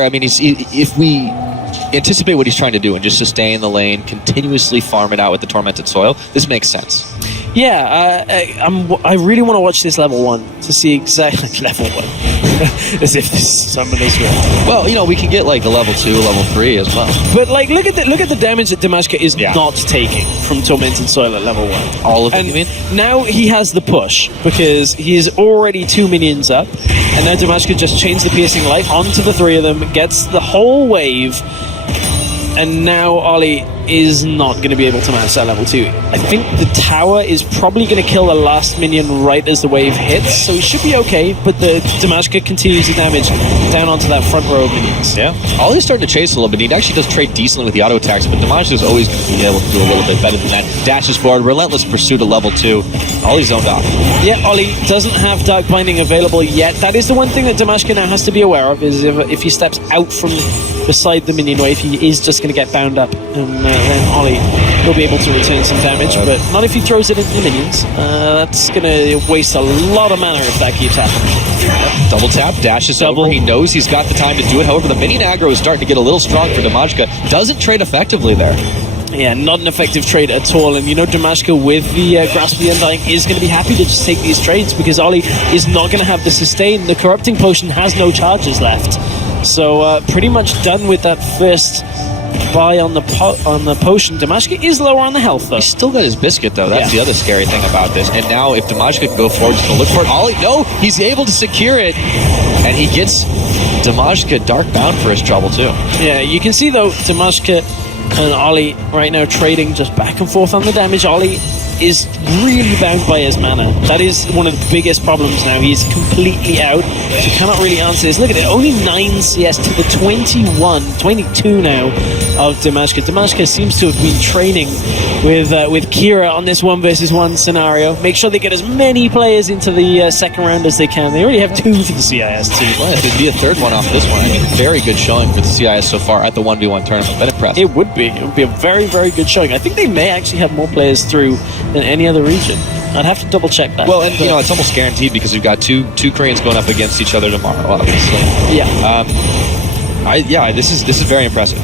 I mean, if we anticipate what he's trying to do and just sustain the lane, continuously farm it out with the Tormented Soil, this makes sense. Yeah, I really want to watch this level 1 to see exactly level 1, as if this is Summoner's Rift. Well, you know, we can get like the level 2, level 3 as well. But like, look at the damage that Dimajke is not taking from Tormented Soil at level 1. All of it, and you mean? Now he has the push because he's already 2 minions up, and now Dimajke just chains the Piercing Light onto the 3 of them, gets the whole wave. And now Olleh is not going to be able to match that level 2. I think the tower is probably going to kill the last minion right as the wave hits, so he should be okay, but the Dimajke continues the damage down onto that front row of minions. Yeah. Olleh's starting to chase a little bit. He actually does trade decently with the auto attacks, but Dimajke is always going to be able to do a little bit better than that. Dashes forward, relentless pursuit of level 2. Olleh's zoned off. Yeah, Olleh doesn't have Dark Binding available yet. That is the one thing that Dimajke now has to be aware of, is if he steps out from beside the minion wave, he is just going to get bound up, and then Olleh will be able to return some damage, but not if he throws it into the minions. That's going to waste a lot of mana if that keeps happening. Double tap, dashes over. He knows he's got the time to do it. However, the minion aggro is starting to get a little strong for Dimajke. Doesn't trade effectively there. Yeah, not an effective trade at all. And you know, Dimajke with the Grasp of the Undying is going to be happy to just take these trades because Olleh is not going to have the sustain. The Corrupting Potion has no charges left. So pretty much done with that first buy on the potion. Dimajke is lower on the health, though. He's still got his biscuit, though. That's the other scary thing about this. And now, if Dimajke can go forward, he's going to look for it. Olleh, no, he's able to secure it. And he gets Dimajke dark bound for his trouble, too. Yeah, you can see, though, Dimajke and Olleh right now trading just back and forth on the damage. Olleh is really bound by his mana. That is one of the biggest problems now. He's completely out. So you cannot really answer this. Look at it, only 9 CS to the 22 now of Dimajke. Dimajke seems to have been training with Kira on this 1 versus 1 scenario. Make sure they get as many players into the second round as they can. They already have 2 for the CIS team. Well, there'd be a third one off this one. I mean, very good showing for the CIS so far at the 1v1 tournament. Been impressed. It would be. It would be a very, very good showing. I think they may actually have more players through than any other region. I'd have to double check that. Well, and you know, it's almost guaranteed because we've got two Koreans going up against each other tomorrow, obviously. Yeah. This is very impressive.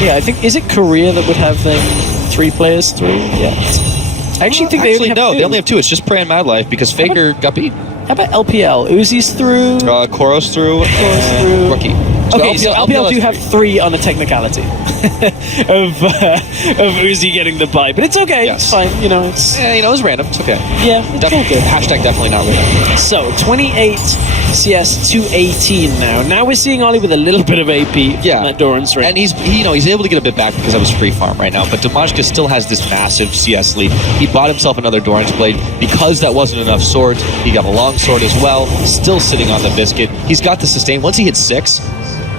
Yeah, I think, is it Korea that would have them 3 players through? Yeah. I actually think they only have 2. They only have 2. It's just Prey and MadLife because Faker got beat. How about LPL? Uzi's through. Koros through. Rookie. So okay, so LPL do have 3 on a technicality of Uzi getting the bye, but it's okay. Yes. It's fine. You know, it's it's random. It's okay. Yeah, it's all good. Hashtag definitely not random. So 28 CS to 18 now. Now we're seeing Olleh with a little bit of AP. Yeah, that Doran's ring. And he's able to get a bit back because I was free farm right now. But Dimajke still has this massive CS lead. He bought himself another Doran's blade because that wasn't enough swords. He got a long sword as well. Still sitting on the biscuit. He's got the sustain. Once he hits 6.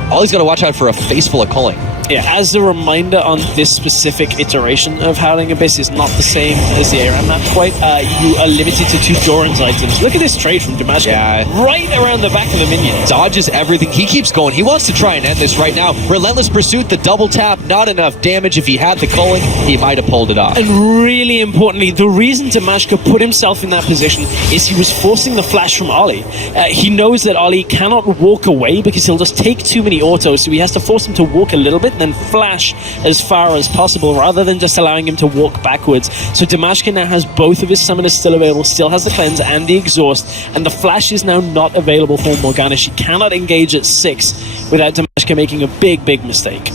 Olleh's got to watch out for a face full of culling. Yeah, as a reminder on this specific iteration of Howling Abyss is not the same as the ARAM map quite. You are limited to 2 Doran's items. Look at this trade from Dimajke. Yeah. Right around the back of the minion. Dodges everything. He keeps going. He wants to try and end this right now. Relentless Pursuit, the double tap, not enough damage. If he had the culling, he might have pulled it off. And really importantly, the reason Dimajke put himself in that position is he was forcing the flash from Olleh. He knows that Olleh cannot walk away because he'll just take too many autos, so he has to force him to walk a little bit and then flash as far as possible rather than just allowing him to walk backwards. So Dimajke now has both of his summoners still available, still has the cleanse and the exhaust, and the flash is now not available for Morgana. She cannot engage at 6 without Dimajke making a big mistake.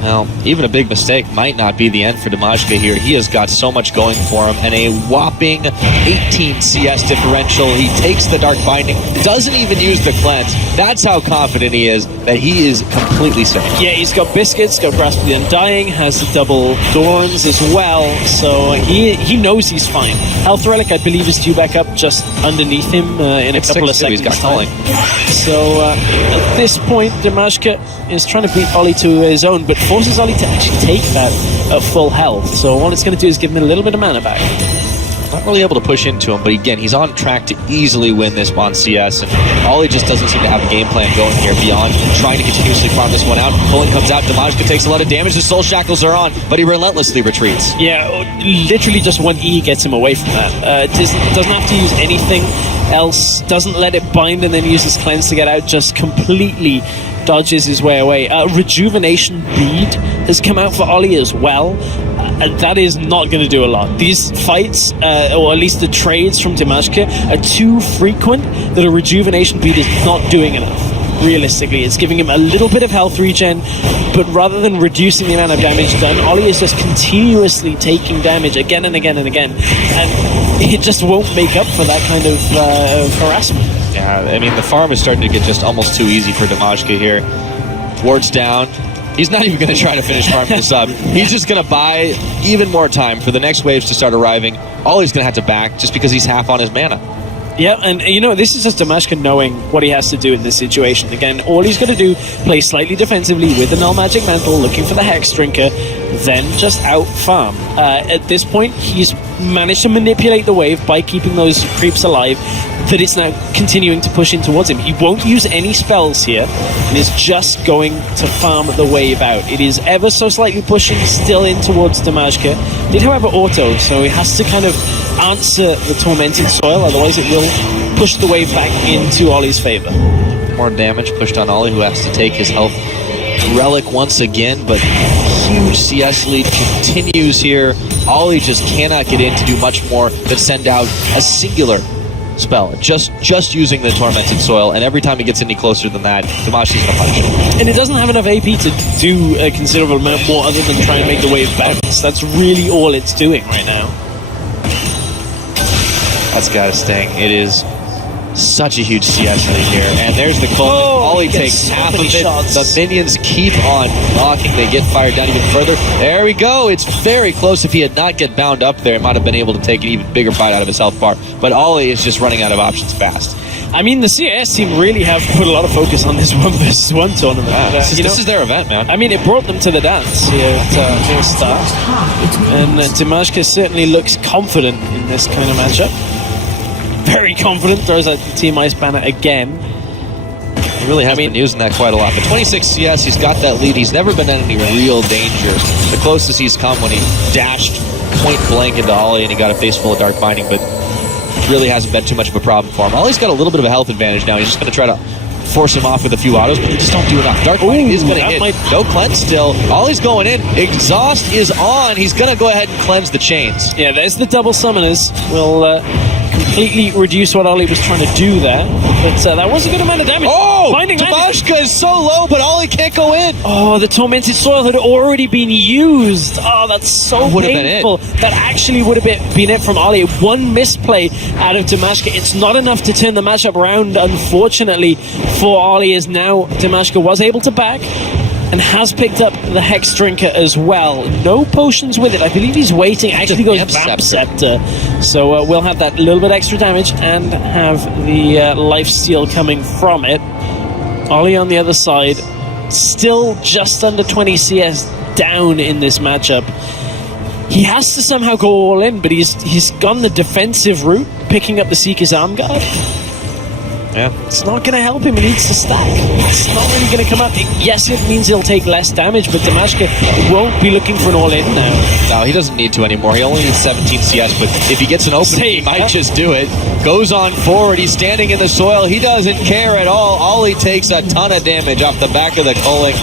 Well, even a big mistake might not be the end for Dimajke here. He has got so much going for him, and a whopping 18 CS differential. He takes the Dark Binding, doesn't even use the cleanse. That's how confident he is that he is completely safe. Yeah, he's got biscuits, got Grasp of the Undying, has the double Dorans as well, so he knows he's fine. Health Relic, I believe, is due back up just underneath him in a couple of seconds. He's got calling. So at this point, Dimajke is trying to beat Olleh to his own, but forces Olleh to actually take that at full health. So all it's going to do is give him a little bit of mana back. really able to push into him, but again, he's on track to easily win this on CS, and Olleh just doesn't seem to have a game plan going here beyond trying to continuously farm this one out. Pulling comes out, Dimajke takes a lot of damage, the soul shackles are on, but he relentlessly retreats. Yeah, literally just one E gets him away from that. Doesn't have to use anything else, doesn't let it bind and then uses cleanse to get out, just completely dodges his way away. Rejuvenation bead has come out for Olleh as well. That is not going to do a lot. These fights, or at least the trades from Dimajke, are too frequent that a rejuvenation bead is not doing enough. Realistically, it's giving him a little bit of health regen, but rather than reducing the amount of damage done, Olleh is just continuously taking damage again and again and again, and it just won't make up for that kind of harassment. Yeah, I mean, the farm is starting to get just almost too easy for Dimajke here. Ward's down. He's not even going to try to finish farming this up. He's just going to buy even more time for the next waves to start arriving. Olleh's going to have to back just because he's half on his mana. Yeah, and you know, this is just Dimajke knowing what he has to do in this situation. Again, all he's got to do, play slightly defensively with the Null Magic Mantle, looking for the Hex Drinker, then just out farm. At this point, he's managed to manipulate the wave by keeping those creeps alive, that it's now continuing to push in towards him. He won't use any spells here, and is just going to farm the wave out. It is ever so slightly pushing still in towards Dimajke. Did, however, auto, so he has to kind of answer the Tormented Soil, otherwise it will push the wave back into Olleh's favor. More damage pushed on Olleh, who has to take his health relic once again, but huge CS lead continues here. Olleh just cannot get in to do much more than send out a singular spell, just using the Tormented Soil, and every time he gets any closer than that, Dimajke's gonna punish him. And it doesn't have enough AP to do a considerable amount more other than try and make the wave bounce. That's really all it's doing right now. That's gotta sting. It is such a huge CS lead here, and there's the call. Olleh takes so half of it. shots. The minions keep on knocking. They get fired down even further. There we go. It's very close. If he had not get bound up there, he might have been able to take an even bigger bite out of his health bar. But Olleh is just running out of options fast. I mean, the CS team really have put a lot of focus on this 1v1 tournament. This is their event, man. I mean, it brought them to the dance here at the start. And Dimajke certainly looks confident in this kind of matchup. Very confident, throws out the Team Ice banner again. He really has been using that quite a lot. But 26 CS, he's got that lead. He's never been in any real danger. The closest he's come when he dashed point blank into Olleh and he got a face full of Dark Binding, but really hasn't been too much of a problem for him. Olleh's got a little bit of a health advantage now. He's just going to try to force him off with a few autos, but they just don't do enough. Dark Binding is going to hit. No cleanse still. Olleh's going in. Exhaust is on. He's going to go ahead and cleanse the chains. Yeah, there's the double summoners. Will completely reduce what Olleh was trying to do there. But that was a good amount of damage. Oh! Dimajke is so low, but Olleh can't go in. Oh, the Tormented Soil had already been used. Oh, that's so painful. That actually would have been it from Olleh. One misplay out of Dimajke. It's not enough to turn the matchup around, unfortunately, for Olleh, as now Dimajke was able to back and has picked up the Hex Drinker as well. No potions with it. I believe he's waiting. Actually goes Vamp Scepter. So we'll have that little bit extra damage and have the lifesteal coming from it. Olleh on the other side, still just under 20 CS down in this matchup. He has to somehow go all in, but he's gone the defensive route, picking up the Seeker's Arm Guard. Yeah. It's not going to help him. He needs to stack. It's not really going to come up. Yes, it means he'll take less damage, but Dimajke won't be looking for an all-in now. No, he doesn't need to anymore. He only needs 17 CS, but if he gets an open, he might just do it. Goes on forward. He's standing in the soil. He doesn't care at all. Olleh takes a ton of damage off the back of the culling.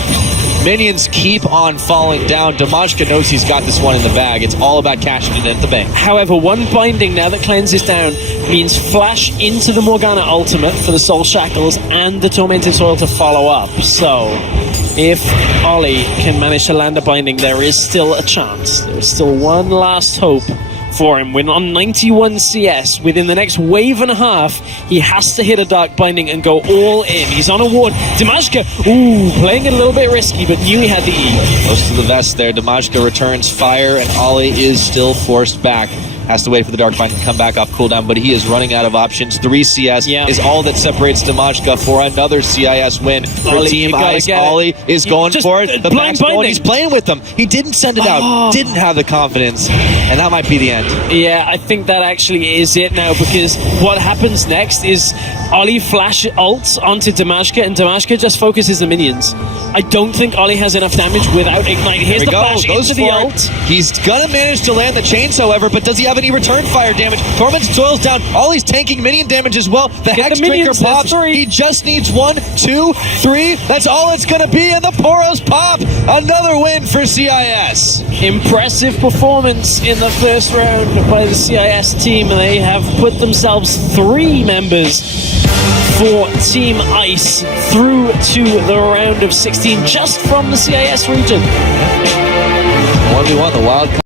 Minions keep on falling down. Dimajke knows he's got this one in the bag. It's all about cashing it at the bank. However, one binding now that Cleanse is down means flash into the Morgana ultimate for the Soul Shackles and the Tormented Soil to follow up. So, if Olleh can manage to land a binding, there is still a chance. There is still one last hope for him. When on 91 CS, within the next wave and a half, he has to hit a Dark Binding and go all in. He's on a ward. Dimajke, playing it a little bit risky, but knew he had the E. Close to the vest there. Dimajke returns fire, and Olleh is still forced back. has to wait for the Dark Bind to come back off cooldown, but he is running out of options. 3 CS is all that separates Dimajke for another CIS win for Ollie, Team Ice. Ollie is going just for it. The back's going, binding. he's playing with them. He didn't send it out, didn't have the confidence, and that might be the end. Yeah, I think that actually is it now, because what happens next is Ollie flash ults onto Dimajke, and Dimajke just focuses the minions. I don't think Ollie has enough damage without Ignite. Here's the flash into the ult. He's gonna manage to land the chains, however, but does he have any return fire damage? Torment's Toil's down. Ollie's tanking minion damage as well. The Hex Drinker pops. He just needs 1, 2, 3. That's all it's gonna be, and the Poros pop. Another win for CIS. Impressive performance in the first round by the CIS team. They have put themselves 3 members for Team Ice through to the round of 16 just from the CIS region. 1v1, the Wildcard.